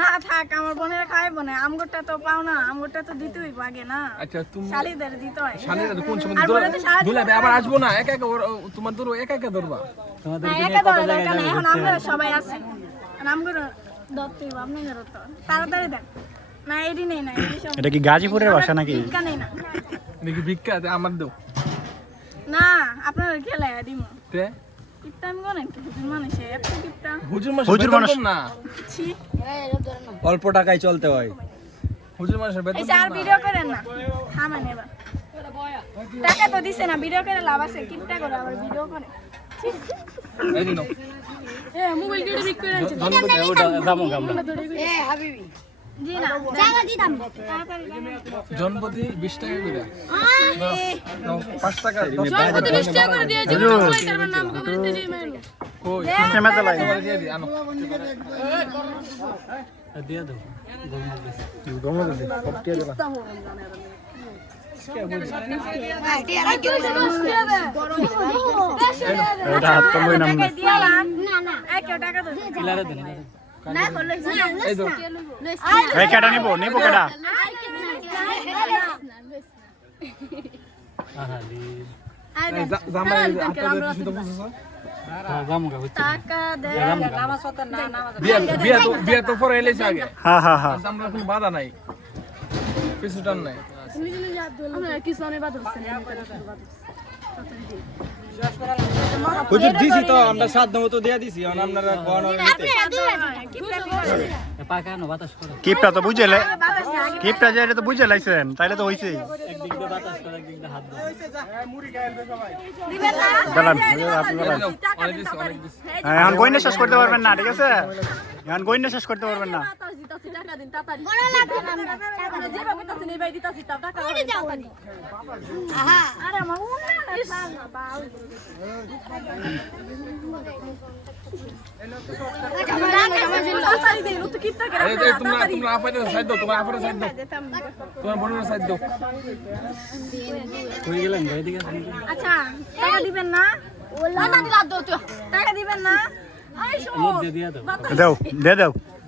না থাক আমার বোনের খাইবো না। আমগোটা তো পাও না আমগোটা তো দিতে হইব আগে না। আচ্ছা তুমি শালিদের দিতে হয়। শালিরা তো কোন সময় দুলাবে আবার আসব না? একা একা তোমার ধরো একা একা ধরবা একা ধরে দরকার নাই এখন আমরা সবাই আছি। ধরতে হইব আপনাদেরও তো তাড়াতাড়ি দেন না এডি নেই না এটা কি গাজীপুরের বাসা নাকি? ভিক্ষা নেই না। দেখি ভিক্ষা? আমার দেও। না আপনারা খেলে দিমো তে? আমি বলেন কি মানুষে এত হুজুর মানুষ হুজুর মানুষ। না? অল্প টাকায় চলতে হয়। হুজুর মানুষের বেতন এই আর ভিডিও করেন না। থামেন এবার। টাকা তো দিছে না ভিডিও করে লাভ আছে কিপটা করে আবার ভিডিও করে। এই দিন এ মোবাইল কেটে বিক করে আনছে। জি না। জায়গা দিতাম তাড়াতাড়ি জায়গা। জনপতি বিশ টাকা করে। পাঁচ টাকা। দশ টাকা জনপতি বিশ টাকা করে দিয়ে জীবন অপমান করবেন না আমাকে বলতে যাই মাইলো কই মেতে লাগে তোমার দিয়ে দি আনো এটা হাত তো লই নাম না দিয়ালাম না না এক টাকা দাও না করলে এই তো এই কেডা নিবো নিবো কেডা এই জা- জামাই বিয়া তো পরে এলেছে আগে হ্যাঁ হ্যাঁ হ্যাঁ আচ্ছা, আমরা কোনো বাধা নাই পিছুটান নাই হুজুর দিছি তো আমরা সাধ্য মতো দিয়ে দিছি আপনারা কিপটা তো বুঝে লাই কিপটা যে তো বুঝে লাইছেন তাইলে তো দিছি। হ্যাঁ, এখন গইনে শেষ করতে পারবেন না ঠিক আছে? এখন গইনে শেষ করতে paরবেন না। আরে আমার উন্নয়ন আছে না, বাউ। তাড়াতাড়ি দিন, ও তো কিপটা করে এই যে তোমরা তোমরা আপাইতে সাইড দাও তোমার আপাইতে সাইড দাও। তোমার সাইড দাও। আচ্ছা টাকা দিবেন না? টাকা দিবেন না? এই শোন, দাও। দে দাও।